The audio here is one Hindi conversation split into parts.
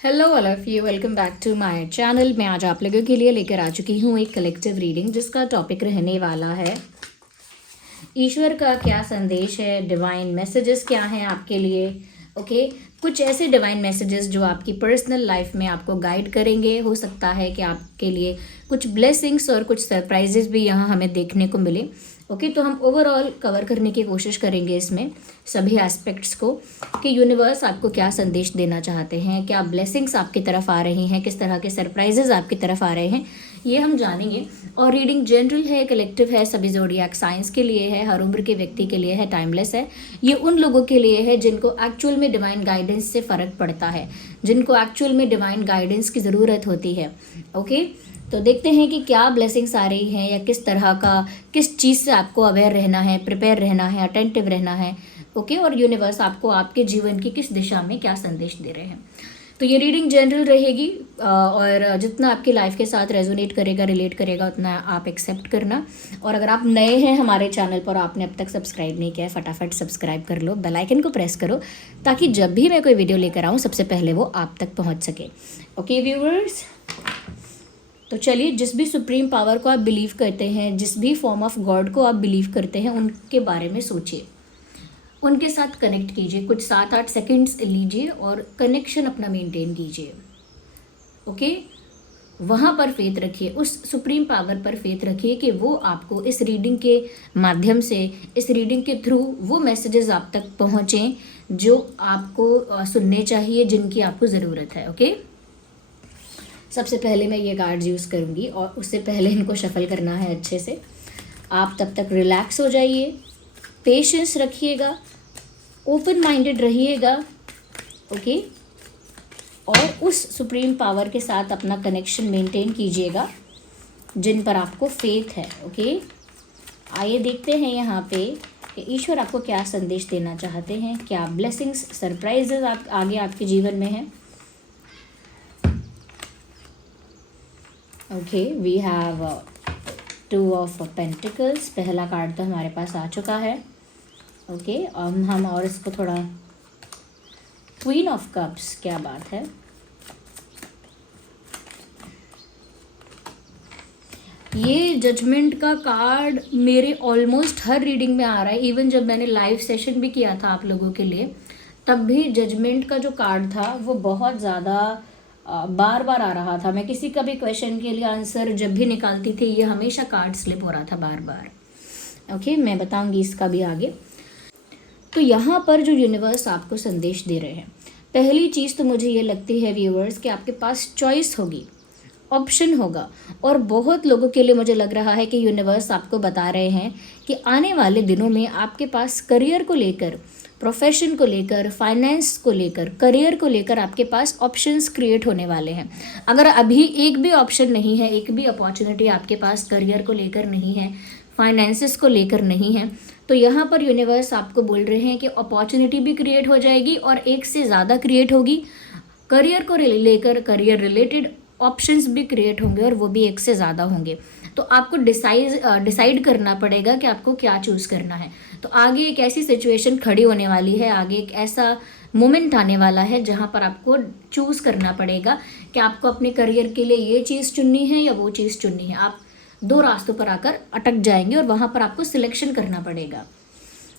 Hello all of you, welcome back to my channel. मैं आज आप लोगों के लिए लेकर आ चुकी हूँ एक कलेक्टिव रीडिंग जिसका टॉपिक रहने वाला है ईश्वर का क्या संदेश है, डिवाइन मैसेजेस क्या हैं आपके लिए। ओके, कुछ ऐसे डिवाइन मैसेजेस जो आपकी पर्सनल लाइफ में आपको गाइड करेंगे। हो सकता है कि आपके लिए कुछ ब्लेसिंग्स और कुछ सरप्राइजेस भी यहाँ हमें देखने को मिले। ओके, तो हम ओवरऑल कवर करने की कोशिश करेंगे इसमें सभी एस्पेक्ट्स को कि यूनिवर्स आपको क्या संदेश देना चाहते हैं, क्या ब्लेसिंग्स आपकी तरफ आ रही हैं, किस तरह के सरप्राइजेज आपकी तरफ आ रहे हैं, ये हम जानेंगे। और रीडिंग जनरल है, कलेक्टिव है, सभी ज़ोडिएक साइंस के लिए है, हर उम्र के व्यक्ति के लिए है, टाइमलेस है। ये उन लोगों के लिए है जिनको एक्चुअल में डिवाइन गाइडेंस से फ़र्क पड़ता है, जिनको एक्चुअल में डिवाइन गाइडेंस की ज़रूरत होती है। ओके, तो देखते हैं कि क्या ब्लेसिंग्स आ रही हैं या किस तरह का, किस चीज़ से आपको अवेयर रहना है, प्रिपेयर रहना है, अटेंटिव रहना है। ओके, और यूनिवर्स आपको आपके जीवन की किस दिशा में क्या संदेश दे रहे हैं। तो ये रीडिंग जनरल रहेगी और जितना आपकी लाइफ के साथ रेजोनेट करेगा, रिलेट करेगा, उतना आप एक्सेप्ट करना। और अगर आप नए हैं हमारे चैनल पर, आपने अब तक सब्सक्राइब नहीं किया है, फटाफट सब्सक्राइब कर लो, बेल आइकन को प्रेस करो ताकि जब भी मैं कोई वीडियो लेकर आऊँ सबसे पहले वो आप तक पहुँच सके। ओके व्यूवर्स, तो चलिए, जिस भी सुप्रीम पावर को आप बिलीव करते हैं, जिस भी फॉर्म ऑफ गॉड को आप बिलीव करते हैं, उनके बारे में सोचिए, उनके साथ कनेक्ट कीजिए। कुछ 7-8 सेकंड्स लीजिए और कनेक्शन अपना मेंटेन कीजिए। ओके, वहाँ पर फेथ रखिए, उस सुप्रीम पावर पर फेथ रखिए कि वो आपको इस रीडिंग के माध्यम से, इस रीडिंग के थ्रू वो मैसेजेस आप तक पहुँचें जो आपको सुनने चाहिए, जिनकी आपको ज़रूरत है। ओके, सबसे पहले मैं ये कार्ड्स यूज़ करूँगी और उससे पहले इनको शफल करना है अच्छे से। आप तब तक रिलैक्स हो जाइए, पेशेंस रखिएगा, ओपन माइंडेड रहिएगा। ओके, और उस सुप्रीम पावर के साथ अपना कनेक्शन मेंटेन कीजिएगा जिन पर आपको फेथ है। ओके, आइए देखते हैं यहाँ पे कि ईश्वर आपको क्या संदेश देना चाहते हैं, क्या ब्लेसिंग्स, सरप्राइजेज आप आगे आपके जीवन में हैं। Okay, we have 2 of pentacles, पहला कार्ड तो हमारे पास आ चुका है। ओके, हम और इसको थोड़ा, क्वीन ऑफ कप्स, क्या बात है। ये जजमेंट का कार्ड मेरे ऑलमोस्ट हर रीडिंग में आ रहा है। इवन जब मैंने लाइव सेशन भी किया था आप लोगों के लिए, तब भी जजमेंट का जो कार्ड था वो बहुत ज़्यादा बार बार आ रहा था। मैं किसी का भी क्वेश्चन के लिए आंसर जब भी निकालती थी, ये हमेशा कार्ड स्लिप हो रहा था बार बार। ओके, मैं बताऊंगी इसका भी आगे। तो यहाँ पर जो यूनिवर्स आपको संदेश दे रहे हैं, पहली चीज़ तो मुझे ये लगती है व्यूअर्स कि आपके पास चॉइस होगी, ऑप्शन होगा। और बहुत लोगों के लिए मुझे लग रहा है कि यूनिवर्स आपको बता रहे हैं कि आने वाले दिनों में आपके पास करियर को लेकर, प्रोफेशन को लेकर, फाइनेंस को लेकर, करियर को लेकर आपके पास ऑप्शंस क्रिएट होने वाले हैं। अगर अभी एक भी ऑप्शन नहीं है, एक भी अपॉर्चुनिटी आपके पास करियर को लेकर नहीं है, फाइनेंसिस को लेकर नहीं है, तो यहाँ पर यूनिवर्स आपको बोल रहे हैं कि अपॉर्चुनिटी भी क्रिएट हो जाएगी और एक से ज़्यादा क्रिएट होगी। करियर को लेकर, करियर रिलेटेड ऑप्शंस भी क्रिएट होंगे और वो भी एक से ज़्यादा होंगे। तो आपको डिसाइड करना पड़ेगा कि आपको क्या चूज़ करना है। तो आगे एक ऐसी सिचुएशन खड़ी होने वाली है, आगे एक ऐसा मोमेंट आने वाला है जहाँ पर आपको चूज़ करना पड़ेगा कि आपको अपने करियर के लिए ये चीज़ चुननी है या वो चीज़ चुननी है। आप 2 रास्तों पर आकर अटक जाएंगे और वहाँ पर आपको सिलेक्शन करना पड़ेगा।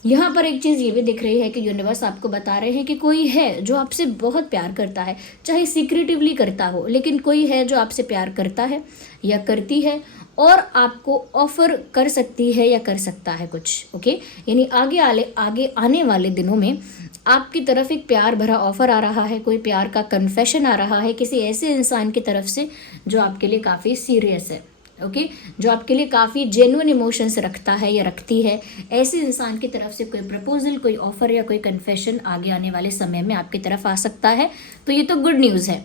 यहाँ पर एक चीज़ ये भी दिख रही है कि यूनिवर्स आपको बता रहे हैं कि कोई है जो आपसे बहुत प्यार करता है, चाहे सीक्रेटिवली करता हो, लेकिन कोई है जो आपसे प्यार करता है या करती है और आपको ऑफर कर सकती है या कर सकता है कुछ। ओके, यानी आगे आने वाले दिनों में आपकी तरफ एक प्यार भरा ऑफर आ रहा है, कोई प्यार का कन्फेशन आ रहा है किसी ऐसे इंसान की तरफ से जो आपके लिए काफ़ी सीरियस है। ओके, जो आपके लिए काफ़ी जेन्युइन इमोशंस रखता है या रखती है। ऐसे इंसान की तरफ से कोई प्रपोजल, कोई ऑफर या कोई कन्फेशन आगे आने वाले समय में आपकी तरफ आ सकता है। तो ये तो गुड न्यूज़ है।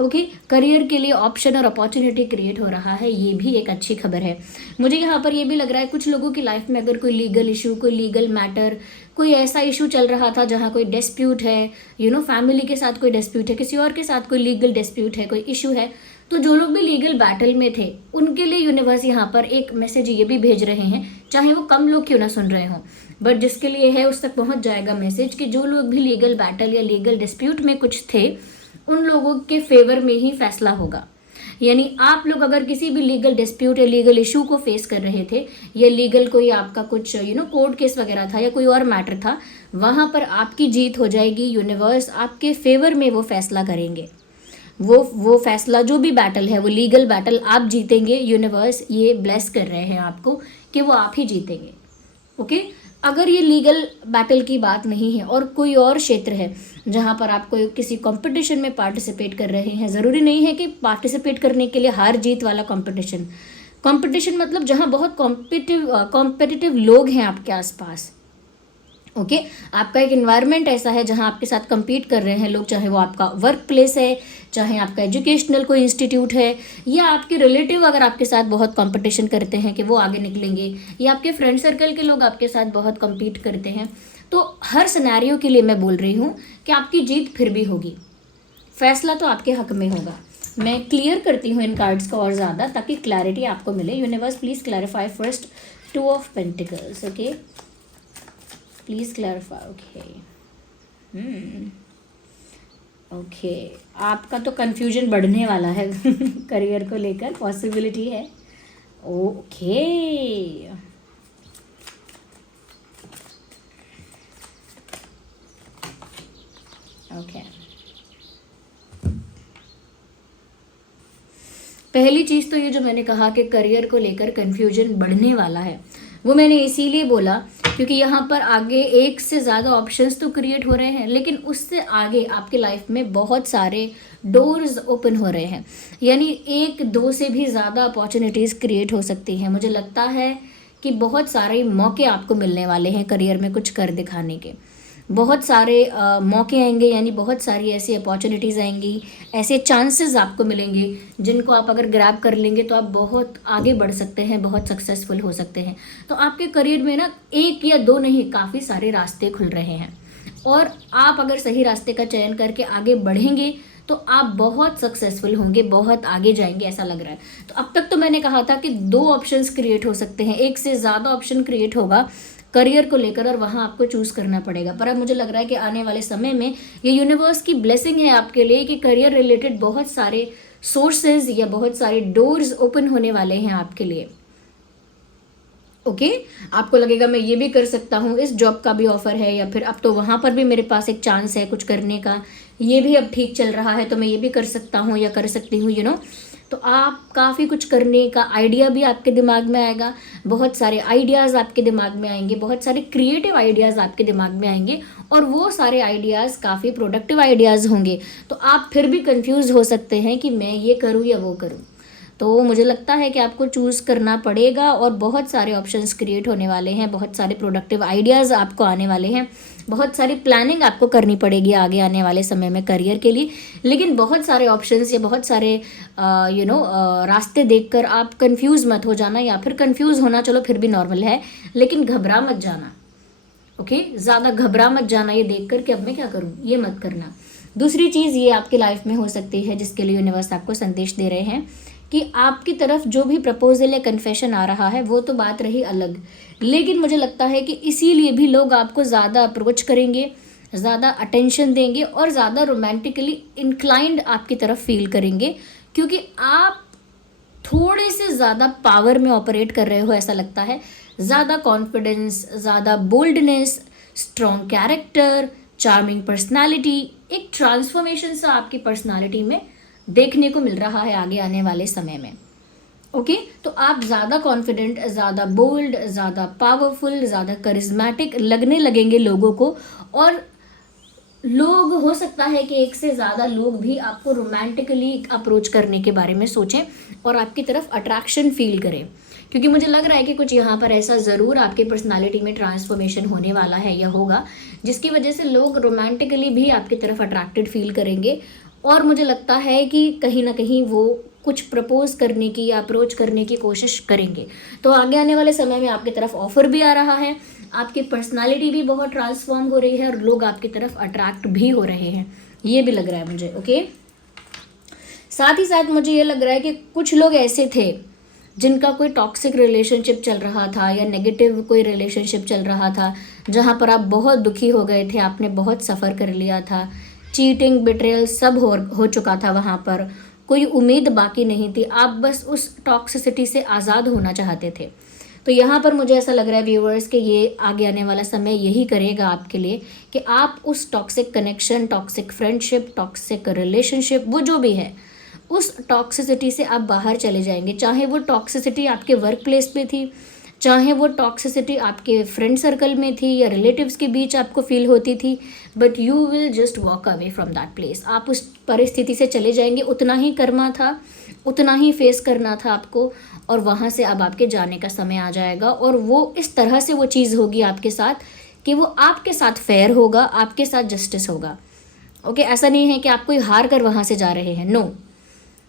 ओके, करियर के लिए ऑप्शन और अपॉर्चुनिटी क्रिएट हो रहा है, ये भी एक अच्छी खबर है। मुझे यहाँ पर ये भी लग रहा है कुछ लोगों की लाइफ में अगर कोई लीगल इशू, कोई लीगल मैटर, कोई ऐसा इशू चल रहा था जहाँ कोई डिस्प्यूट है, फैमिली के साथ कोई डिस्प्यूट है, किसी और के साथ कोई लीगल डिस्प्यूट है, कोई इशू है, तो जो लोग भी लीगल बैटल में थे उनके लिए यूनिवर्स यहाँ पर एक मैसेज ये भी भेज रहे हैं, चाहे वो कम लोग क्यों ना सुन रहे हों, बट जिसके लिए है उस तक पहुँच जाएगा मैसेज कि जो लोग भी लीगल बैटल या लीगल डिस्प्यूट में कुछ थे उन लोगों के फेवर में ही फैसला होगा। यानी आप लोग अगर किसी भी लीगल डिस्प्यूट या लीगल इशू को फेस कर रहे थे, या लीगल कोई आपका कुछ कोर्ट केस वगैरह था या कोई और मैटर था, वहां पर आपकी जीत हो जाएगी। यूनिवर्स आपके फेवर में वो फैसला करेंगे। वो फैसला, जो भी बैटल है, वो लीगल बैटल आप जीतेंगे। यूनिवर्स ये ब्लेस कर रहे हैं आपको कि वो आप ही जीतेंगे। ओके, अगर ये लीगल बैटल की बात नहीं है और कोई और क्षेत्र है जहाँ पर आप कोई किसी कंपटीशन में पार्टिसिपेट कर रहे हैं, ज़रूरी नहीं है कि पार्टिसिपेट करने के लिए हार जीत वाला कंपटीशन मतलब जहाँ बहुत कॉम्पिटिटिव लोग हैं आपके आसपास। ओके, आपका एक इन्वायरमेंट ऐसा है जहाँ आपके साथ compete कर रहे हैं लोग, चाहे वो आपका वर्क प्लेस है, चाहे आपका एजुकेशनल कोई इंस्टीट्यूट है, या आपके रिलेटिव अगर आपके साथ बहुत कंपटीशन करते हैं कि वो आगे निकलेंगे, या आपके फ्रेंड सर्कल के लोग आपके साथ बहुत compete करते हैं। तो हर सिनेरियो के लिए मैं बोल रही हूँ कि आपकी जीत फिर भी होगी, फैसला तो आपके हक में होगा। मैं क्लियर करती हूँ इन कार्ड्स को और ज़्यादा, ताकि क्लैरिटी आपको मिले। Universe please clarify first 2 of pentacles. Okay, please clarify. Okay, आपका तो कंफ्यूजन बढ़ने वाला है करियर को लेकर, पॉसिबिलिटी है। ओके, ओके, पहली चीज़ तो ये जो मैंने कहा कि करियर को लेकर कंफ्यूजन बढ़ने वाला है, वो मैंने इसीलिए बोला क्योंकि यहाँ पर आगे एक से ज़्यादा ऑप्शंस तो क्रिएट हो रहे हैं, लेकिन उससे आगे आपके लाइफ में बहुत सारे डोर्स ओपन हो रहे हैं। यानी 1-2 से भी ज़्यादा अपॉर्चुनिटीज़ क्रिएट हो सकती हैं। मुझे लगता है कि बहुत सारे मौके आपको मिलने वाले हैं करियर में कुछ कर दिखाने के। बहुत सारे मौके आएंगे, यानी बहुत सारी ऐसी अपॉर्चुनिटीज़ आएंगी, ऐसे चांसेस आपको मिलेंगे जिनको आप अगर ग्रैब कर लेंगे तो आप बहुत आगे बढ़ सकते हैं, बहुत सक्सेसफुल हो सकते हैं। तो आपके करियर में ना 1 या 2 नहीं, काफ़ी सारे रास्ते खुल रहे हैं, और आप अगर सही रास्ते का चयन करके आगे बढ़ेंगे तो आप बहुत सक्सेसफुल होंगे, बहुत आगे जाएंगे, ऐसा लग रहा है। तो अब तक तो मैंने कहा था कि 2 ऑप्शंस क्रिएट हो सकते हैं, 1 से ज़्यादा ऑप्शन क्रिएट होगा करियर को लेकर, और वहाँ आपको चूज़ करना पड़ेगा। पर अब मुझे लग रहा है कि आने वाले समय में ये यूनिवर्स की ब्लेसिंग है आपके लिए कि करियर रिलेटेड बहुत सारे सोर्सेज या बहुत सारे डोर्स ओपन होने वाले हैं आपके लिए। ओके, आपको लगेगा मैं ये भी कर सकता हूँ, इस जॉब का भी ऑफर है, या फिर अब तो वहाँ पर भी मेरे पास एक चांस है कुछ करने का, ये भी अब ठीक चल रहा है तो मैं ये भी कर सकता हूँ या कर सकती हूँ। तो आप काफ़ी कुछ करने का आइडिया भी आपके दिमाग में आएगा, बहुत सारे आइडियाज़ आपके दिमाग में आएंगे, बहुत सारे क्रिएटिव आइडियाज़ आपके दिमाग में आएंगे, और वो सारे आइडियाज़ काफ़ी प्रोडक्टिव आइडियाज़ होंगे। तो आप फिर भी कंफ्यूज हो सकते हैं कि मैं ये करूँ या वो करूँ। तो मुझे लगता है कि आपको चूज़ करना पड़ेगा, और बहुत सारे ऑप्शंस क्रिएट होने वाले हैं, बहुत सारे प्रोडक्टिव आइडियाज़ आपको आने वाले हैं, बहुत सारी प्लानिंग आपको करनी पड़ेगी आगे आने वाले समय में करियर के लिए। लेकिन बहुत सारे ऑप्शंस या बहुत सारे रास्ते देखकर आप कंफ्यूज मत हो जाना, या फिर कंफ्यूज होना चलो फिर भी नॉर्मल है, लेकिन घबरा मत जाना। ओके, ज़्यादा घबरा मत जाना ये देखकर कि अब मैं क्या करूँ, ये मत करना। दूसरी चीज़ ये आपकी लाइफ में हो सकती है जिसके लिए यूनिवर्स आपको संदेश दे रहे हैं कि आपकी तरफ जो भी प्रपोजल या कन्फेशन आ रहा है वो तो बात रही अलग, लेकिन मुझे लगता है कि इसीलिए भी लोग आपको ज़्यादा अप्रोच करेंगे, ज़्यादा अटेंशन देंगे, और ज़्यादा रोमांटिकली इंक्लाइंड आपकी तरफ फील करेंगे, क्योंकि आप थोड़े से ज़्यादा पावर में ऑपरेट कर रहे हो, ऐसा लगता है। ज़्यादा कॉन्फिडेंस, ज़्यादा boldness, strong character, charming personality, एक ट्रांसफॉर्मेशन सा आपकी पर्सनालिटी में देखने को मिल रहा है आगे आने वाले समय में। ओके, तो आप ज़्यादा कॉन्फिडेंट, ज़्यादा बोल्ड, ज़्यादा पावरफुल, ज़्यादा करिज्मेटिक लगने लगेंगे लोगों को, और लोग हो सकता है कि 1 से ज़्यादा लोग भी आपको रोमांटिकली अप्रोच करने के बारे में सोचें और आपकी तरफ अट्रैक्शन फील करें, क्योंकि मुझे लग रहा है कि कुछ यहाँ पर ऐसा ज़रूर आपकी पर्सनालिटी में ट्रांसफॉर्मेशन होने वाला है या होगा, जिसकी वजह से लोग रोमांटिकली भी आपकी तरफ अट्रैक्टेड फील करेंगे, और मुझे लगता है कि कहीं ना कहीं वो कुछ प्रपोज करने की या अप्रोच करने की कोशिश करेंगे। तो आगे आने वाले समय में आपकी तरफ ऑफर भी आ रहा है, आपकी पर्सनालिटी भी बहुत ट्रांसफॉर्म हो रही है, और लोग आपकी तरफ अट्रैक्ट भी हो रहे हैं, ये भी लग रहा है मुझे। ओके, साथ ही साथ मुझे ये लग रहा है कि कुछ लोग ऐसे थे जिनका कोई टॉक्सिक रिलेशनशिप चल रहा था, या नेगेटिव कोई रिलेशनशिप चल रहा था, जहाँ पर आप बहुत दुखी हो गए थे, आपने बहुत सफ़र कर लिया था, चीटिंग, बिट्रेयल सब हो चुका था वहाँ पर, कोई उम्मीद बाकी नहीं थी, आप बस उस टॉक्सिसिटी से आज़ाद होना चाहते थे। तो यहाँ पर मुझे ऐसा लग रहा है व्यूअर्स कि ये आगे आने वाला समय यही करेगा आपके लिए कि आप उस toxic connection, toxic friendship, toxic relationship, वो जो भी है, उस टॉक्सिसिटी से आप बाहर चले जाएंगे। चाहे वो टॉक्सिसिटी आपके वर्क प्लेस पे थी, चाहे वो टॉक्सिसिटी आपके फ्रेंड सर्कल में थी या रिलेटिव्स के बीच आपको फील होती थी, but you will just walk away from that place. आप उस परिस्थिति से चले जाएंगे। उतना ही कर्मा था, उतना ही फेस करना था आपको, और वहाँ से अब आपके जाने का समय आ जाएगा। और वो इस तरह से वो चीज़ होगी आपके साथ कि वो आपके साथ फेयर होगा, आपके साथ जस्टिस होगा। ओके, ऐसा नहीं है कि आप कोई हार कर वहाँ से जा रहे हैं, नो,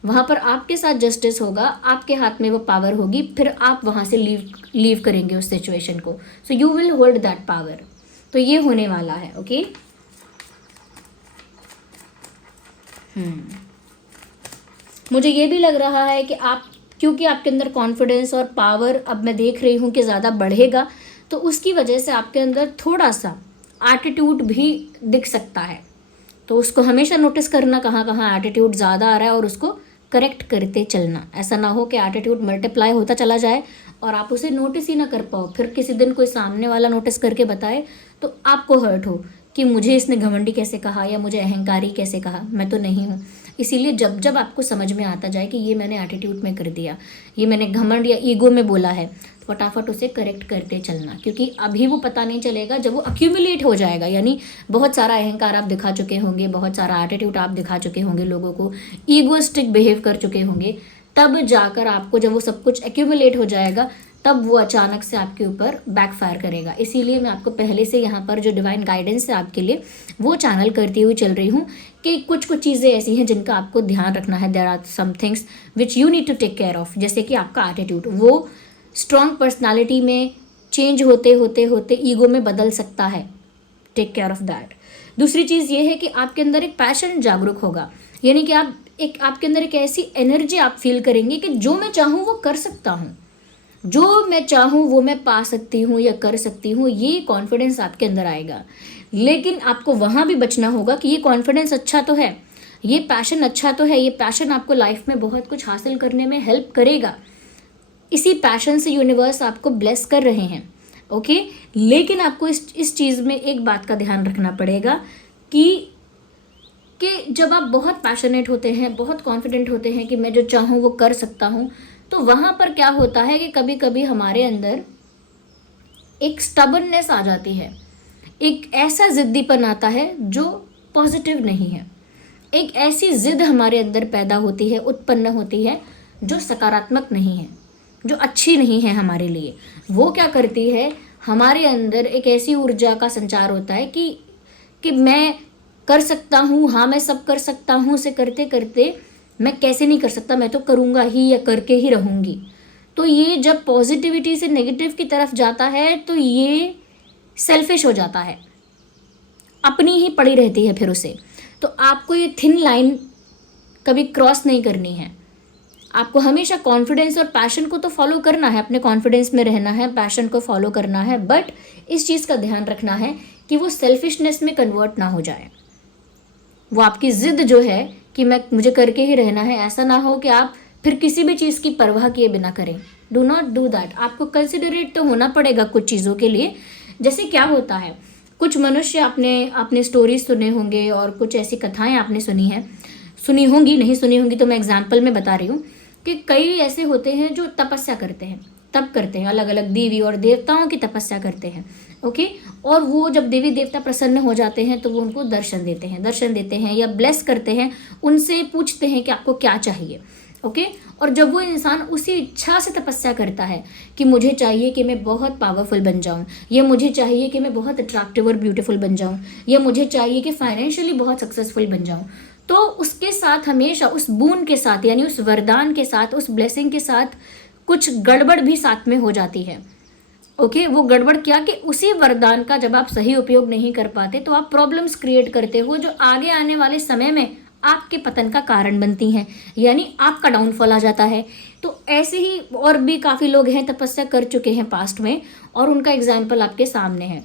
वहाँ पर आपके साथ जस्टिस होगा, आपके हाथ में वो पावर होगी, फिर आप वहाँ से लीव करेंगे उस सिचुएशन को। So you will hold that power. तो ये होने वाला है। ओके, मुझे ये भी लग रहा है कि आप, क्योंकि आपके अंदर कॉन्फिडेंस और पावर अब मैं देख रही हूँ कि ज़्यादा बढ़ेगा, तो उसकी वजह से आपके अंदर थोड़ा सा एटीट्यूड भी दिख सकता है। तो उसको हमेशा नोटिस करना कहाँ कहाँ एटीट्यूड ज़्यादा आ रहा है और उसको करेक्ट करते चलना। ऐसा ना हो कि एटीट्यूड मल्टीप्लाई होता चला जाए और आप उसे नोटिस ही ना कर पाओ, फिर किसी दिन कोई सामने वाला नोटिस करके बताए तो आपको हर्ट हो कि मुझे इसने घमंडी कैसे कहा या मुझे अहंकारी कैसे कहा, मैं तो नहीं हूँ। इसीलिए जब जब आपको समझ में आता जाए कि ये मैंने एटीट्यूड में कर दिया, ये मैंने घमंड या ईगो में बोला है, तो फटाफट उसे करेक्ट करते चलना, क्योंकि अभी वो पता नहीं चलेगा जब वो अक्यूमुलेट हो जाएगा। यानी बहुत सारा अहंकार आप दिखा चुके होंगे, बहुत सारा एटीट्यूड आप दिखा चुके होंगे, लोगों को ईगोइस्टिक बिहेव कर चुके होंगे, तब जाकर आपको जब वो सब कुछ एक्यूमुलेट हो जाएगा तब वो अचानक से आपके ऊपर बैकफायर करेगा। इसीलिए मैं आपको पहले से यहाँ पर जो डिवाइन गाइडेंस है आपके लिए वो चैनल करती हुई चल रही हूँ कि कुछ कुछ चीज़ें ऐसी हैं जिनका आपको ध्यान रखना है। There are some things which you need to take care of, जैसे कि आपका एटीट्यूड, वो स्ट्रॉन्ग पर्सनालिटी में चेंज होते होते होते ईगो में बदल सकता है। Take care of that. दूसरी चीज़ ये है कि आपके अंदर एक पैशन जागरूक होगा, यानी कि आपके अंदर एक ऐसी एनर्जी आप फील करेंगे कि जो मैं चाहूँ वो कर सकता हूँ, जो मैं चाहूँ वो मैं पा सकती हूँ या कर सकती हूँ, ये कॉन्फिडेंस आपके अंदर आएगा। लेकिन आपको वहाँ भी बचना होगा कि ये कॉन्फिडेंस अच्छा तो है, ये पैशन अच्छा तो है, ये पैशन आपको लाइफ में बहुत कुछ हासिल करने में हेल्प करेगा, इसी पैशन से यूनिवर्स आपको ब्लेस कर रहे हैं। ओके, लेकिन आपको इस चीज़ में एक बात का ध्यान रखना पड़ेगा कि जब आप बहुत पैशनेट होते हैं, बहुत कॉन्फिडेंट होते हैं कि मैं जो चाहूँ वो कर सकता हूँ, तो वहाँ पर क्या होता है कि कभी कभी हमारे अंदर एक स्टबर्ननेस आ जाती है, एक ऐसा ज़िद्दीपन आता है जो पॉजिटिव नहीं है, एक ऐसी ज़िद हमारे अंदर पैदा होती है, उत्पन्न होती है, जो सकारात्मक नहीं है, जो अच्छी नहीं है हमारे लिए। वो क्या करती है, हमारे अंदर एक ऐसी ऊर्जा का संचार होता है कि मैं कर सकता हूँ, हाँ मैं सब कर सकता हूँ से करते करते मैं कैसे नहीं कर सकता, मैं तो करूँगा ही या करके ही रहूँगी। तो ये जब पॉजिटिविटी से नेगेटिव की तरफ जाता है तो ये सेल्फिश हो जाता है, अपनी ही पड़ी रहती है फिर उसे। तो आपको ये थिन लाइन कभी क्रॉस नहीं करनी है। आपको हमेशा कॉन्फिडेंस और पैशन को तो फॉलो करना है, अपने कॉन्फिडेंस में रहना है, पैशन को फॉलो करना है, बट इस चीज़ का ध्यान रखना है कि वो सेल्फिशनेस में कन्वर्ट ना हो जाए। वो आपकी ज़िद जो है कि मुझे करके ही रहना है, ऐसा ना हो कि आप फिर किसी भी चीज़ की परवाह किए बिना करें। Do not do that. आपको कंसिडरेट तो होना पड़ेगा कुछ चीज़ों के लिए। जैसे क्या होता है, कुछ मनुष्य आपने स्टोरीज सुने होंगे और कुछ ऐसी कथाएं आपने सुनी होंगी, नहीं सुनी होंगी तो मैं एग्जाम्पल में बता रही हूँ कि कई ऐसे होते हैं जो तपस्या करते हैं, तप करते हैं, अलग अलग देवी और देवताओं की तपस्या करते हैं। ओके, और वो जब देवी देवता प्रसन्न हो जाते हैं तो वो उनको दर्शन देते हैं या ब्लेस करते हैं, उनसे पूछते हैं कि आपको क्या चाहिए। ओके, और जब वो इंसान उसी इच्छा से तपस्या करता है कि मुझे चाहिए कि मैं बहुत पावरफुल बन जाऊं, या मुझे चाहिए कि मैं बहुत अट्रैक्टिव और ब्यूटीफुल बन जाऊं, या मुझे चाहिए कि फाइनेंशियली बहुत सक्सेसफुल बन जाऊं, तो उसके साथ हमेशा उस बून के साथ, यानी उस वरदान के साथ, उस ब्लेसिंग के साथ कुछ गड़बड़ भी साथ में हो जाती है। ओके, वो गड़बड़ क्या कि उसी वरदान का जब आप सही उपयोग नहीं कर पाते तो आप प्रॉब्लम्स क्रिएट करते हो जो आगे आने वाले समय में आपके पतन का कारण बनती हैं, यानी आपका डाउनफॉल आ जाता है। तो ऐसे ही और भी काफ़ी लोग हैं तपस्या कर चुके हैं पास्ट में और उनका एग्जाम्पल आपके सामने है।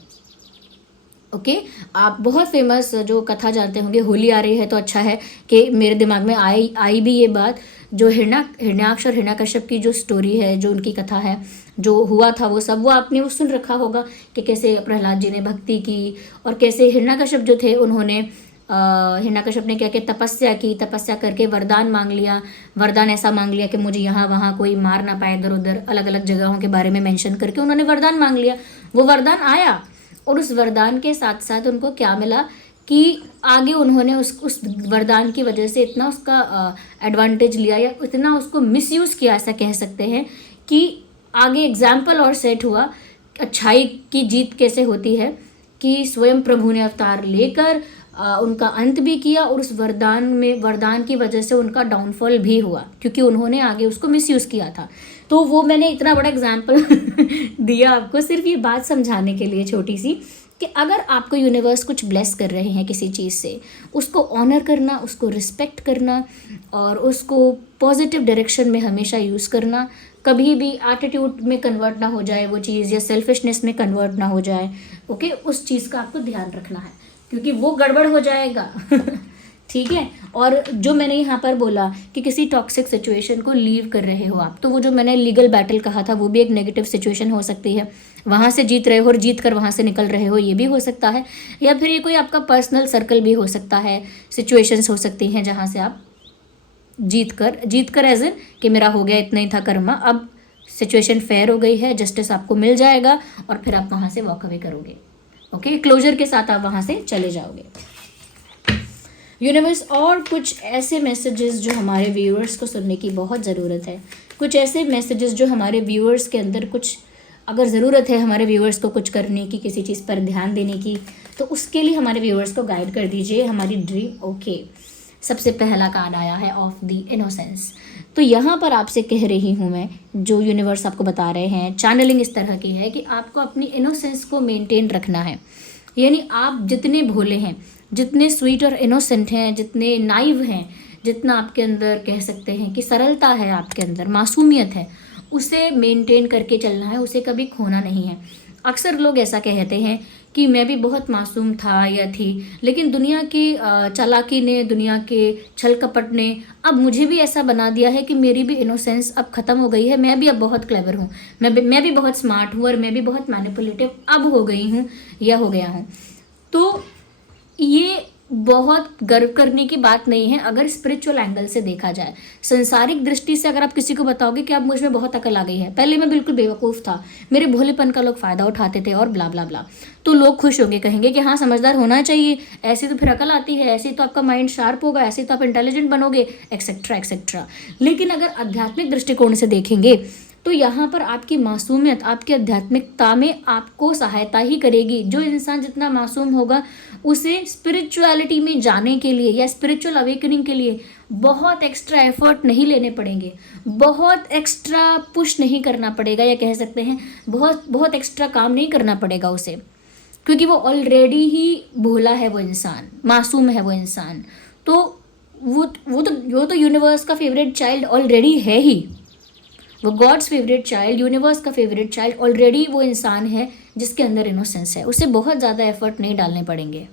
ओके। आप बहुत फेमस जो कथा जानते होंगे, होली आ रही है तो अच्छा है कि मेरे दिमाग में आई भी ये बात, जो हिरण्याक्ष और हिरण्यकश्यप की जो स्टोरी है, जो उनकी कथा है, जो हुआ था वो सब, वो आपने वो सुन रखा होगा कि कैसे प्रहलाद जी ने भक्ति की और कैसे हिरण्यकश्यप जो थे उन्होंने हिरण्यकश्यप ने क्या किया, तपस्या की, तपस्या करके वरदान मांग लिया। वरदान ऐसा मांग लिया कि मुझे यहाँ वहाँ कोई मार ना पाए, इधर उधर अलग अलग जगहों के बारे में मेंशन करके उन्होंने वरदान मांग लिया। वो वरदान आया और उस वरदान के साथ साथ उनको क्या मिला कि आगे उन्होंने उस वरदान की वजह से इतना उसका एडवांटेज लिया या इतना उसको मिसयूज़ किया, ऐसा कह सकते हैं कि आगे एग्जाम्पल और सेट हुआ अच्छाई की जीत कैसे होती है, कि स्वयं प्रभु ने अवतार लेकर उनका अंत भी किया और उस वरदान की वजह से उनका डाउनफॉल भी हुआ, क्योंकि उन्होंने आगे उसको मिसयूज़ किया था। तो वो मैंने इतना बड़ा एग्जाम्पल दिया आपको सिर्फ ये बात समझाने के लिए छोटी सी, कि अगर आपको यूनिवर्स कुछ ब्लेस कर रहे हैं किसी चीज़ से, उसको ऑनर करना, उसको रिस्पेक्ट करना और उसको पॉजिटिव डायरेक्शन में हमेशा यूज़ करना, कभी भी एटीट्यूड में कन्वर्ट ना हो जाए वो चीज़, या सेल्फिशनेस में कन्वर्ट ना हो जाए। ओके, उस चीज़ का आपको ध्यान रखना है, क्योंकि वो गड़बड़ हो जाएगा। ठीक है। और जो मैंने यहाँ पर बोला कि किसी टॉक्सिक सिचुएशन को लीव कर रहे हो आप, तो वो जो मैंने लीगल बैटल कहा था, वो भी एक नेगेटिव सिचुएशन हो सकती है। वहाँ से जीत रहे हो और जीत कर वहाँ से निकल रहे हो, ये भी हो सकता है। या फिर ये कोई आपका पर्सनल सर्कल भी हो सकता है, सिचुएशंस हो सकती हैं जहाँ से आप जीत कर एज इन कि मेरा हो गया, इतना ही था कर्मा, अब सिचुएशन फेयर हो गई है, जस्टिस आपको मिल जाएगा और फिर आप वहाँ से वॉक अवे करोगे। ओके, क्लोजर के साथ आप वहाँ से चले जाओगे। यूनिवर्स और कुछ ऐसे मैसेजेस जो हमारे व्यूअर्स को सुनने की बहुत ज़रूरत है, कुछ ऐसे मैसेजेस जो हमारे व्यूअर्स के अंदर कुछ, अगर ज़रूरत है हमारे व्यूअर्स को कुछ करने की, किसी चीज़ पर ध्यान देने की, तो उसके लिए हमारे व्यूअर्स को गाइड कर दीजिए हमारी ड्रीम। ओके, सबसे पहला कार्ड आया है ऑफ द इनोसेंस। तो यहाँ पर आपसे कह रही हूँ मैं, जो यूनिवर्स आपको बता रहे हैं, चैनलिंग इस तरह की है कि आपको अपनी इनोसेंस को मेंटेन रखना है। यानी आप जितने भोले हैं, जितने स्वीट और इनोसेंट हैं, जितने नाइव हैं, जितना आपके अंदर कह सकते हैं कि सरलता है आपके अंदर, मासूमियत है, उसे मेंटेन करके चलना है, उसे कभी खोना नहीं है। अक्सर लोग ऐसा कहते हैं कि मैं भी बहुत मासूम था या थी, लेकिन दुनिया की चालाकी ने, दुनिया के छल कपट ने अब मुझे भी ऐसा बना दिया है कि मेरी भी इनोसेंस अब ख़त्म हो गई है। मैं भी अब बहुत क्लेवर हूँ, मैं भी बहुत स्मार्ट हूँ और मैं भी बहुत मैनिपुलेटिव अब हो गई हूँ या हो गया हूँ। तो ये बहुत गर्व करने की बात नहीं है अगर स्पिरिचुअल एंगल से देखा जाए। संसारिक दृष्टि से अगर आप किसी को बताओगे कि अब मुझ में बहुत अकल आ गई है, पहले मैं बिल्कुल बेवकूफ़ था, मेरे भोलेपन का लोग फ़ायदा उठाते थे और ब्ला ब्ला ब्ला, तो लोग खुश होंगे, कहेंगे कि हाँ समझदार होना चाहिए, ऐसे तो फिर अकल आती है, ऐसे तो आपका माइंड शार्प होगा, ऐसे तो आप इंटेलिजेंट बनोगे, एक्सेट्रा एक्सेट्रा। लेकिन अगर आध्यात्मिक दृष्टिकोण से देखेंगे तो यहाँ पर आपकी मासूमियत, आपकी आध्यात्मिकता में आपको सहायता ही करेगी। जो इंसान जितना मासूम होगा उसे स्पिरिचुअलिटी में जाने के लिए या स्पिरिचुअल अवेकनिंग के लिए बहुत एक्स्ट्रा एफर्ट नहीं लेने पड़ेंगे, बहुत एक्स्ट्रा पुश नहीं करना पड़ेगा, या कह सकते हैं बहुत एक्स्ट्रा काम नहीं करना पड़ेगा उसे, क्योंकि वो ऑलरेडी ही भोला है, वो इंसान मासूम है, वो इंसान तो वो तो यूनिवर्स का फेवरेट चाइल्ड ऑलरेडी है ही, वो गॉड्स फेवरेट चाइल्ड, यूनिवर्स का फेवरेट चाइल्ड ऑलरेडी वो इंसान है जिसके अंदर इनोसेंस है, उसे बहुत ज़्यादा एफर्ट नहीं डालने पड़ेंगे।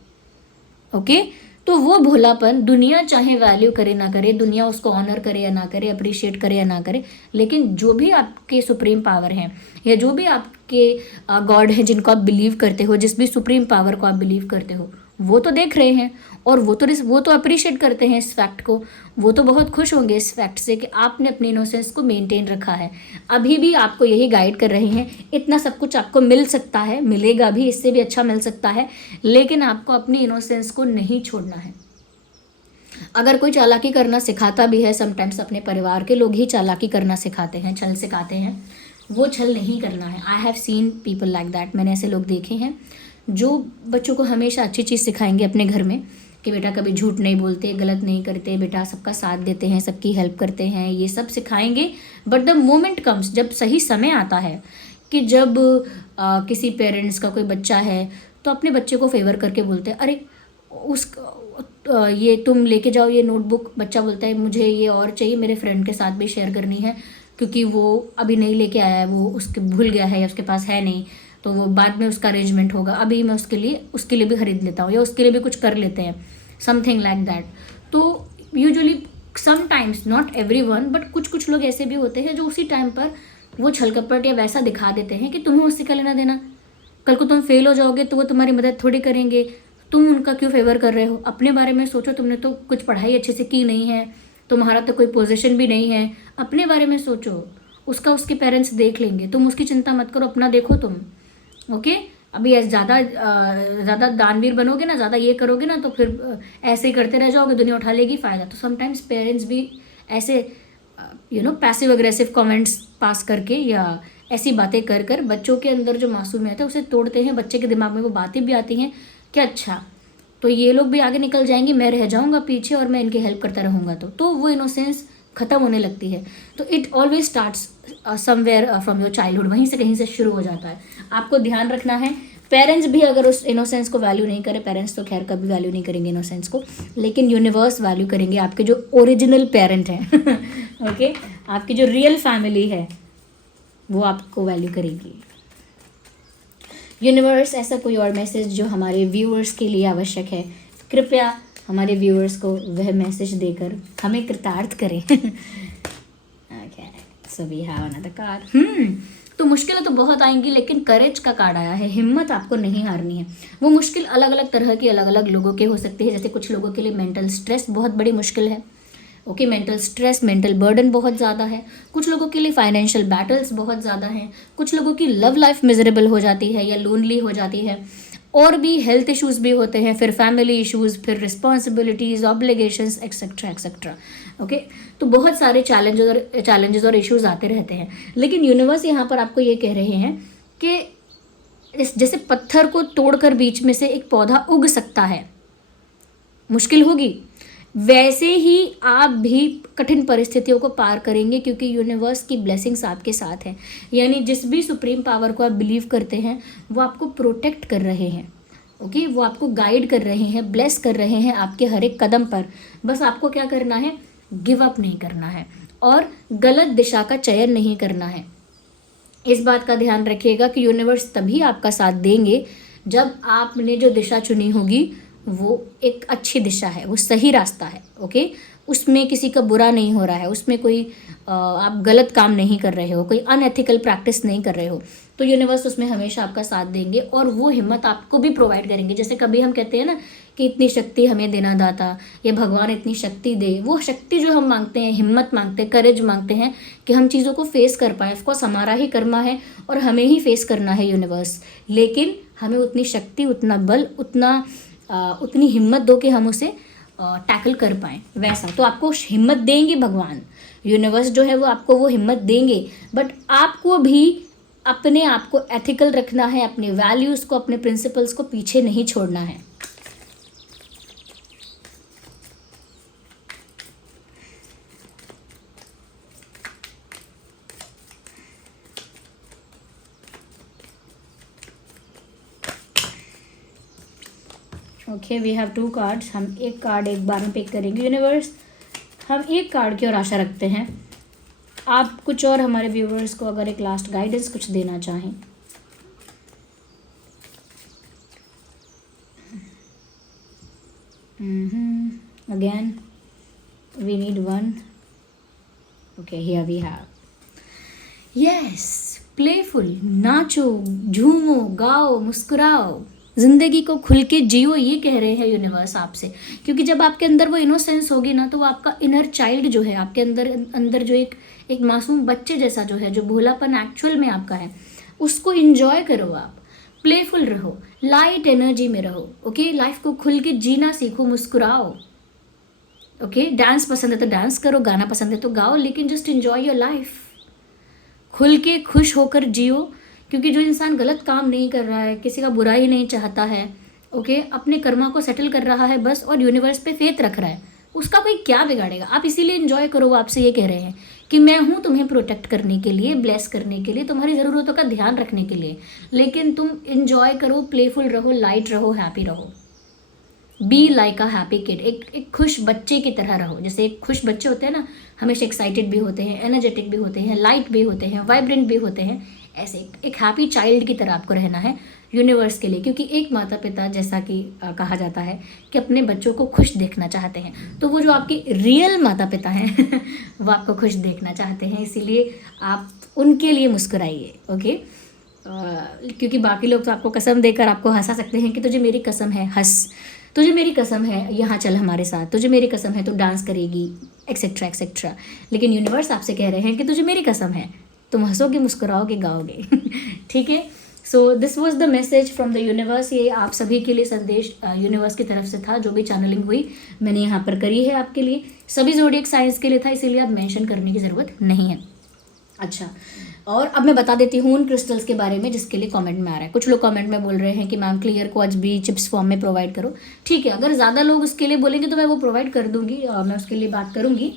ओके, तो वो भोलापन दुनिया चाहे वैल्यू करे ना करे, दुनिया उसको ऑनर करे या ना करे, अप्रिशिएट करे या ना करे, लेकिन जो भी आपके सुप्रीम पावर हैं या जो भी आपके गॉड हैं जिनको आप बिलीव करते हो, जिस भी सुप्रीम पावर को आप बिलीव करते हो, वो तो देख रहे हैं और वो तो अप्रिशिएट करते हैं इस फैक्ट को, वो तो बहुत खुश होंगे इस फैक्ट से कि आपने अपनी इनोसेंस को मेंटेन रखा है। अभी भी आपको यही गाइड कर रहे हैं, इतना सब कुछ आपको मिल सकता है, मिलेगा भी, इससे भी अच्छा मिल सकता है, लेकिन आपको अपनी इनोसेंस को नहीं छोड़ना है। अगर कोई चालाकी करना सिखाता भी है, समटाइम्स अपने परिवार के लोग ही चालाकी करना सिखाते हैं, छल सिखाते हैं, वो छल नहीं करना है। I have seen people like that, मैंने ऐसे लोग देखे हैं जो बच्चों को हमेशा अच्छी चीज़ सिखाएंगे अपने घर में कि बेटा कभी झूठ नहीं बोलते, गलत नहीं करते, बेटा सबका साथ देते हैं, सबकी हेल्प करते हैं, ये सब सिखाएंगे। बट द मोमेंट कम्स, जब सही समय आता है कि जब किसी पेरेंट्स का कोई बच्चा है तो अपने बच्चे को फेवर करके बोलते हैं, अरे ये तुम लेके जाओ ये नोटबुक, बच्चा बोलता है मुझे ये और चाहिए, मेरे फ्रेंड के साथ भी शेयर करनी है क्योंकि वो अभी नहीं लेके आया है, वो उसके भूल गया है या उसके पास है नहीं, तो वो बाद में उसका अरेंजमेंट होगा, अभी मैं उसके लिए भी खरीद लेता हूँ, या उसके लिए भी कुछ कर लेते हैं, समथिंग लाइक दैट। तो usually sometimes, not every one, but कुछ कुछ लोग ऐसे भी होते हैं जो उसी टाइम पर वो छल कपट या वैसा दिखा देते हैं कि तुम्हें उससे क्या लेना देना, कल को तुम फेल हो जाओगे तो वो तुम्हारी मदद थोड़ी करेंगे, तुम उनका क्यों फेवर कर रहे हो, अपने बारे में सोचो, तुमने तो कुछ पढ़ाई अच्छे से की नहीं है, तुम्हारा तो कोई पोजीशन भी नहीं है, अपने बारे में सोचो, उसके पेरेंट्स देख लेंगे, तुम उसकी चिंता मत करो, अपना देखो तुम। ओके, अभी ज़्यादा दानवीर बनोगे ना, ज़्यादा ये करोगे ना, तो फिर ऐसे ही करते रह जाओगे, दुनिया उठा लेगी फ़ायदा। तो समटाइम्स पेरेंट्स भी ऐसे पैसिव अग्रेसिव कमेंट्स पास करके या ऐसी बातें कर कर बच्चों के अंदर जो मासूमियत है उसे तोड़ते हैं। बच्चे के दिमाग में वो बातें भी आती हैं कि अच्छा तो ये लोग भी आगे निकल जाएंगे, मैं रह जाऊंगा पीछे और मैं इनकी हेल्प करता रहूँगा, तो वो इनोसेंस ख़त्म होने लगती है। तो it always starts somewhere from your childhood, वहीं से कहीं से शुरू हो जाता है। आपको ध्यान रखना है, पेरेंट्स भी अगर उस इनोसेंस को वैल्यू नहीं करे, पेरेंट्स तो खैर कभी वैल्यू नहीं करेंगे इनोसेंस को, लेकिन यूनिवर्स वैल्यू करेंगे, आपके जो ओरिजिनल पेरेंट हैं ओके, आपकी जो रियल फैमिली है वो आपको वैल्यू करेगी। यूनिवर्स, ऐसा कोई और मैसेज जो हमारे व्यूअर्स के लिए आवश्यक है, कृपया हमारे व्यूअर्स को वह मैसेज देकर हमें कृतार्थ करें। Okay, so we have another card. तो मुश्किलें तो बहुत आएंगी, लेकिन करेज का कार्ड आया है, हिम्मत आपको नहीं हारनी है। वो मुश्किल अलग अलग तरह की अलग अलग लोगों के हो सकती है। जैसे कुछ लोगों के लिए मेंटल स्ट्रेस बहुत बड़ी मुश्किल है, okay, mental stress, mental burden बहुत ज़्यादा है। कुछ लोगों के लिए फाइनेंशियल बैटल्स बहुत ज़्यादा हैं। कुछ लोगों की लव लाइफ मिजरेबल हो जाती है या लोनली हो जाती है। और भी हेल्थ इश्यूज़ भी होते हैं, फिर फैमिली इश्यूज़, फिर responsibilities, obligations, etcetera etcetera. Okay, तो बहुत सारे चैलेंजेस और इश्यूज़ आते रहते हैं। लेकिन यूनिवर्स यहाँ पर आपको ये कह रहे हैं कि जैसे पत्थर को तोड़कर बीच में से एक पौधा उग सकता है, मुश्किल होगी, वैसे ही आप भी कठिन परिस्थितियों को पार करेंगे, क्योंकि यूनिवर्स की ब्लेसिंग्स आपके साथ हैं। यानी जिस भी सुप्रीम पावर को आप बिलीव करते हैं वो आपको प्रोटेक्ट कर रहे हैं, ओके, वो आपको गाइड कर रहे हैं, ब्लेस कर रहे हैं आपके हर एक कदम पर। बस आपको क्या करना है, गिव अप नहीं करना है और गलत दिशा का चयन नहीं करना है। इस बात का ध्यान रखिएगा कि यूनिवर्स तभी आपका साथ देंगे जब आपने जो दिशा चुनी होगी वो एक अच्छी दिशा है, वो सही रास्ता है, ओके, उसमें किसी का बुरा नहीं हो रहा है, उसमें कोई आप गलत काम नहीं कर रहे हो, कोई अनएथिकल प्रैक्टिस नहीं कर रहे हो, तो यूनिवर्स उसमें हमेशा आपका साथ देंगे और वो हिम्मत आपको भी प्रोवाइड करेंगे। जैसे कभी हम कहते हैं ना कि इतनी शक्ति हमें देना दाता, या भगवान इतनी शक्ति दे, वो शक्ति जो हम मांगते हैं, हिम्मत मांगते हैं, करेज मांगते हैं कि हम चीज़ों को फेस कर पाएँ। ऑफकोर्स हमारा ही कर्मा है और हमें ही फेस करना है यूनिवर्स, लेकिन हमें उतनी शक्ति, उतना बल, उतनी हिम्मत दो कि हम उसे टैकल कर पाएँ। वैसा तो आपको हिम्मत देंगे भगवान, यूनिवर्स जो है वो आपको वो हिम्मत देंगे, बट आपको भी अपने आप को एथिकल रखना है, अपने वैल्यूज़ को, अपने प्रिंसिपल्स को पीछे नहीं छोड़ना है। Okay, we have 2 cards. हम एक कार्ड एक बार में पिक करेंगे। यूनिवर्स, हम एक कार्ड की ओर आशा रखते हैं, आप कुछ और हमारे व्यूवर्स को अगर एक लास्ट गाइडेंस कुछ देना चाहें। Again we need 1। Okay, here we have, yes, playful, नाचो, झूमो, गाओ, मुस्कुराओ, ज़िंदगी को खुल के जियो, ये कह रहे हैं यूनिवर्स आपसे। क्योंकि जब आपके अंदर वो इनोसेंस होगी ना, तो वो आपका इनर चाइल्ड जो है, आपके अंदर जो एक मासूम बच्चे जैसा जो है, जो भोलापन एक्चुअल में आपका है, उसको इंजॉय करो, आप प्लेफुल रहो, लाइट एनर्जी में रहो, ओके, लाइफ को खुल के जीना सीखो, मुस्कुराओ, ओके, डांस पसंद है तो डांस करो, गाना पसंद है तो गाओ, लेकिन जस्ट इंजॉय योर लाइफ, खुल के खुश होकर जियो। क्योंकि जो इंसान गलत काम नहीं कर रहा है, किसी का बुरा ही नहीं चाहता है, ओके, अपने कर्मा को सेटल कर रहा है बस, और यूनिवर्स पे फेथ रख रहा है, उसका कोई क्या बिगाड़ेगा। आप इसीलिए एंजॉय करो। वो आपसे ये कह रहे हैं कि मैं हूँ तुम्हें प्रोटेक्ट करने के लिए, ब्लेस करने के लिए, तुम्हारी ज़रूरतों का ध्यान रखने के लिए, लेकिन तुम एंजॉय करो, प्लेफुल रहो, लाइट रहो, हैप्पी रहो, be like a happy kid, एक खुश बच्चे की तरह रहो। जैसे एक खुश बच्चे होते हैं ना, हमेशा एक्साइटेड भी होते हैं, एनर्जेटिक भी होते हैं, लाइट भी होते हैं, वाइब्रेंट भी होते हैं, ऐसे एक हैप्पी चाइल्ड की तरह आपको रहना है यूनिवर्स के लिए, क्योंकि एक माता पिता जैसा कि कहा जाता है कि अपने बच्चों को खुश देखना चाहते हैं, तो वो जो आपके रियल माता पिता हैं वो आपको खुश देखना चाहते हैं, इसीलिए आप उनके लिए मुस्कुराइए। ओके, क्योंकि बाकी लोग तो आपको कसम देकर आपको हंसा सकते हैं कि तुझे मेरी कसम है हंस, तुझे मेरी कसम है यहाँ चल हमारे साथ, तुझे मेरी कसम है तो डांस करेगी, एक्सेट्रा एक्सेट्रा। लेकिन यूनिवर्स आपसे कह रहे हैं कि तुझे मेरी कसम है, तुम हंसोगे, मुस्कुराओगे, गाओगे। ठीक है, so this was the message from the universe. ये आप सभी के लिए संदेश यूनिवर्स की तरफ से था, जो भी चैनलिंग हुई मैंने यहाँ पर करी है आपके लिए, सभी ज़ोडिएक साइंस के लिए था, इसीलिए अब मेंशन करने की ज़रूरत नहीं है। अच्छा, और अब मैं बता देती हूँ उन क्रिस्टल्स के बारे में जिसके लिए कमेंट में आ रहा है। कुछ लोग कमेंट में बोल रहे हैं कि मैम क्लियर क्वार्ट्ज भी चिप्स फॉर्म में प्रोवाइड करो। ठीक है, अगर ज़्यादा लोग उसके लिए बोलेंगे तो मैं वो प्रोवाइड कर दूँगी, मैं उसके लिए बात करूँगी।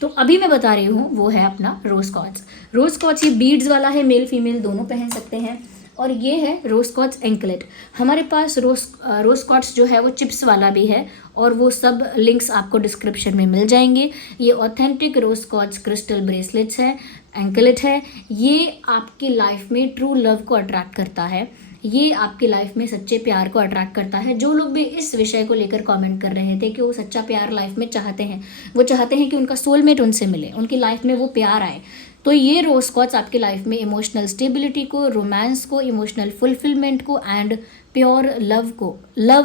तो अभी मैं बता रही हूँ वो है अपना रोज़ क्वार्ट्ज। रोज़ क्वार्ट्ज ये बीड्स वाला है, मेल फीमेल दोनों पहन सकते हैं। और ये है रोज़ क्वार्ट्ज एंकलेट। हमारे पास रोज़ क्वार्ट्ज जो है वो चिप्स वाला भी है, और वो सब लिंक्स आपको डिस्क्रिप्शन में मिल जाएंगे। ये ऑथेंटिक रोज़ क्वार्ट्ज क्रिस्टल ब्रेसलेट्स है, एंकलेट है। ये आपकी लाइफ में ट्रू लव को अट्रैक्ट करता है, ये आपकी लाइफ में सच्चे प्यार को अट्रैक्ट करता है। जो लोग भी इस विषय को लेकर कमेंट कर रहे थे कि वो सच्चा प्यार लाइफ में चाहते हैं, वो चाहते हैं कि उनका सोलमेट उनसे मिले, उनकी लाइफ में वो प्यार आए, तो ये रोज़ क्वार्ट्ज आपकी लाइफ में इमोशनल स्टेबिलिटी को, रोमांस को, इमोशनल फुलफिलमेंट को एंड प्योर लव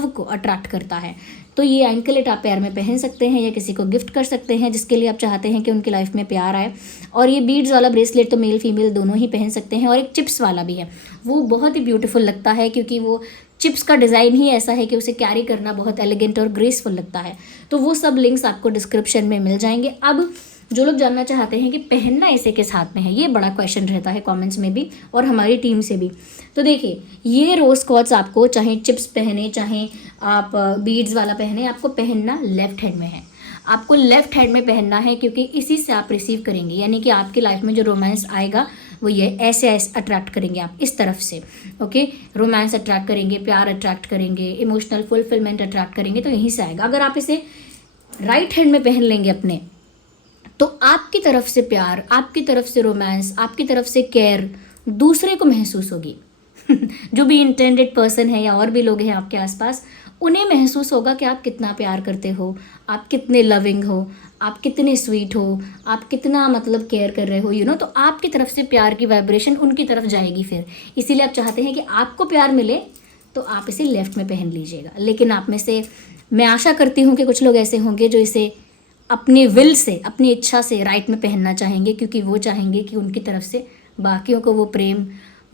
को अट्रैक्ट करता है। तो ये एंकलेट आप पैर में पहन सकते हैं या किसी को गिफ्ट कर सकते हैं जिसके लिए आप चाहते हैं कि उनकी लाइफ में प्यार आए। और ये बीड्स वाला ब्रेसलेट तो मेल फीमेल दोनों ही पहन सकते हैं। और एक चिप्स वाला भी है, वो बहुत ही ब्यूटीफुल लगता है, क्योंकि वो चिप्स का डिज़ाइन ही ऐसा है कि उसे कैरी करना बहुत एलिगेंट और ग्रेसफुल लगता है। तो वो सब लिंक्स आपको डिस्क्रिप्शन में मिल जाएंगे। अब जो लोग जानना चाहते हैं कि पहनना इसे किस हाथ में है, ये बड़ा क्वेश्चन रहता है कमेंट्स में भी और हमारी टीम से भी। तो देखिए, ये रोज़ क्वार्ट्ज आपको चाहे चिप्स पहने, चाहे आप बीड्स वाला पहने, आपको पहनना लेफ्ट हैंड में है। आपको लेफ्ट हैंड में पहनना है, क्योंकि इसी से आप रिसीव करेंगे, यानी कि आपकी लाइफ में जो रोमांस आएगा वो ये ऐसे अट्रैक्ट करेंगे आप इस तरफ से। ओके, रोमांस अट्रैक्ट करेंगे, प्यार अट्रैक्ट करेंगे, इमोशनल फुलफिलमेंट अट्रैक्ट करेंगे, तो यहीं से आएगा। अगर आप इसे राइट हैंड में पहन लेंगे अपने, तो आपकी तरफ से प्यार, आपकी तरफ से रोमांस, आपकी तरफ से केयर दूसरे को महसूस होगी। जो भी इंटेंडेड पर्सन है या और भी लोग हैं आपके आसपास, उन्हें महसूस होगा कि आप कितना प्यार करते हो, आप कितने लविंग हो, आप कितने स्वीट हो, आप कितना मतलब केयर कर रहे हो, तो आपकी तरफ से प्यार की वाइब्रेशन उनकी तरफ जाएगी फिर। इसीलिए आप चाहते हैं कि आपको प्यार मिले, तो आप इसे लेफ्ट में पहन लीजिएगा। लेकिन आप में से मैं आशा करती हूँ कि कुछ लोग ऐसे होंगे जो इसे अपने विल से, अपनी इच्छा से राइट में पहनना चाहेंगे, क्योंकि वो चाहेंगे कि उनकी तरफ से बाकियों को वो प्रेम,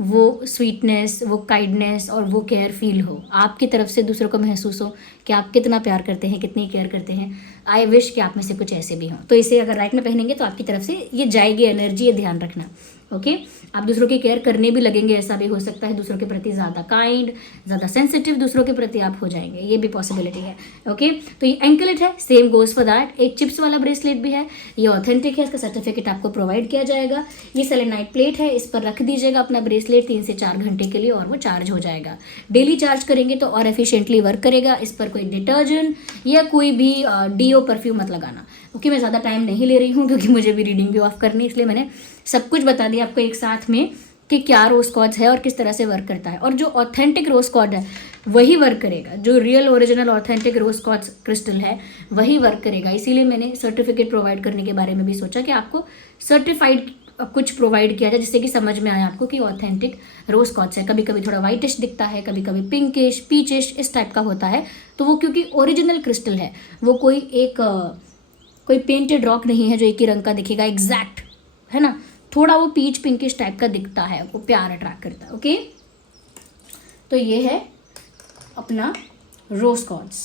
वो स्वीटनेस, वो काइंडनेस और वो केयर फील हो, आपकी तरफ से दूसरों को महसूस हो कि आप कितना प्यार करते हैं, कितनी केयर करते हैं। आई विश कि आप में से कुछ ऐसे भी हों। तो इसे अगर राइट में पहनेंगे तो आपकी तरफ से ये जाएगी एनर्जी, ये ध्यान रखना। ओके, आप दूसरों की केयर करने भी लगेंगे, ऐसा भी हो सकता है दूसरों के प्रति ज़्यादा काइंड, ज़्यादा सेंसिटिव दूसरों के प्रति आप हो जाएंगे, ये भी पॉसिबिलिटी है। ओके, तो ये एंकलेट है, सेम गोज फॉर दैट। एक चिप्स वाला ब्रेसलेट भी है, ये ऑथेंटिक है, इसका सर्टिफिकेट आपको प्रोवाइड किया जाएगा। ये सेलेनाइट प्लेट है, इस पर रख दीजिएगा अपना ब्रेसलेट 3 से 4 घंटे के लिए, और वो चार्ज हो जाएगा। डेली चार्ज करेंगे तो और एफिशिएंटली वर्क करेगा। इस पर कोई डिटर्जेंट या कोई भी डीओ परफ्यूम मत लगाना। ओके, मैं ज़्यादा टाइम नहीं ले रही हूँ क्योंकि मुझे भी रीडिंग भी ऑफ करनी है, इसलिए मैंने सब कुछ बता दिया आपको एक साथ में कि क्या रोज़ क्वार्ट्ज है और किस तरह से वर्क करता है। और जो ऑथेंटिक रोज़ क्वार्ट्ज है वही वर्क करेगा, जो रियल ओरिजिनल ऑथेंटिक रोज़ क्वार्ट्ज क्रिस्टल है वही वर्क करेगा। इसीलिए मैंने सर्टिफिकेट प्रोवाइड करने के बारे में भी सोचा कि आपको सर्टिफाइड कुछ प्रोवाइड किया जाए, जिससे कि समझ में आए आपको कि ऑथेंटिक रोज़ क्वार्ट्ज है। कभी कभी थोड़ा वाइटिश दिखता है, कभी कभी पिंकिश, पीचिश, इस टाइप का होता है। तो वो क्योंकि ओरिजिनल क्रिस्टल है, वो कोई पेंटेड रॉक नहीं है जो एक ही रंग का दिखेगा एग्जैक्ट, है ना। थोड़ा वो पीच पिंकिश टाइप का दिखता है, वो प्यार अट्रैक्ट करता है। ओके, तो ये है अपना रोज़ क्वार्ट्ज।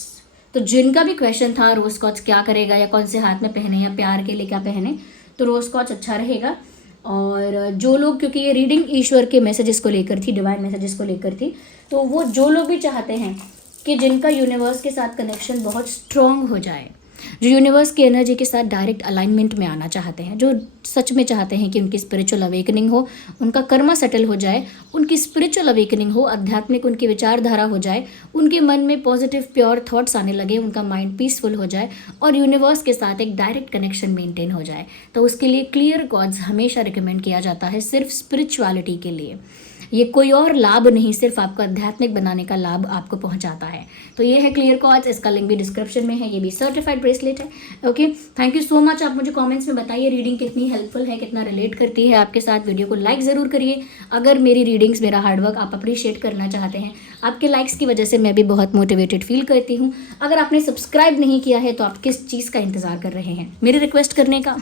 तो जिनका भी क्वेश्चन था रोज़ क्वार्ट्ज क्या करेगा या कौन से हाथ में पहने या प्यार के लिए क्या पहने, तो रोज़ क्वार्ट्ज अच्छा रहेगा। और जो लोग, क्योंकि ये रीडिंग ईश्वर के मैसेजेस को लेकर थी, डिवाइन मैसेजेस को लेकर थी, तो वो जो लोग भी चाहते हैं कि जिनका यूनिवर्स के साथ कनेक्शन बहुत स्ट्रॉन्ग हो जाए, जो यूनिवर्स की एनर्जी के साथ डायरेक्ट अलाइनमेंट में आना चाहते हैं, जो सच में चाहते हैं कि उनकी स्पिरिचुअल अवेकनिंग हो, उनका कर्मा सेटल हो जाए, उनकी स्पिरिचुअल अवेकनिंग हो, आध्यात्मिक उनकी विचारधारा हो जाए, उनके मन में पॉजिटिव प्योर थॉट्स आने लगे, उनका माइंड पीसफुल हो जाए और यूनिवर्स के साथ एक डायरेक्ट कनेक्शन मेंटेन हो जाए। तो उसके लिए क्लियर कॉर्ड्स हमेशा रिकमेंड किया जाता है, सिर्फ स्पिरिचुअलिटी के लिए। ये कोई और लाभ नहीं, सिर्फ आपको आध्यात्मिक बनाने का लाभ आपको पहुंचाता है। तो ये है क्लियर कॉर्ड्स, इसका लिंक भी डिस्क्रिप्शन में है, ये भी सर्टिफाइड ब्रेसलेट है। Okay, thank you so much. आप मुझे कमेंट्स में बताइए रीडिंग कितनी हेल्पफुल है, कितना रिलेट करती है आपके साथ। वीडियो को लाइक ज़रूर करिए अगर मेरी रीडिंग्स, मेरा हार्डवर्क आप अप्रिशिएट करना चाहते हैं। आपके लाइक्स की वजह से मैं भी बहुत मोटिवेटेड फील करती हूँ। अगर आपने सब्सक्राइब नहीं किया है तो आप किस चीज़ का इंतज़ार कर रहे हैं मेरी रिक्वेस्ट करने का?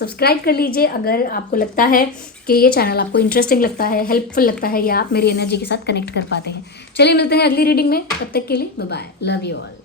सब्सक्राइब कर लीजिए अगर आपको लगता है कि ये चैनल आपको इंटरेस्टिंग लगता है, हेल्पफुल लगता है, या आप मेरी एनर्जी के साथ कनेक्ट कर पाते हैं। चलिए मिलते हैं अगली रीडिंग में, तब तक के लिए bye bye, love you all.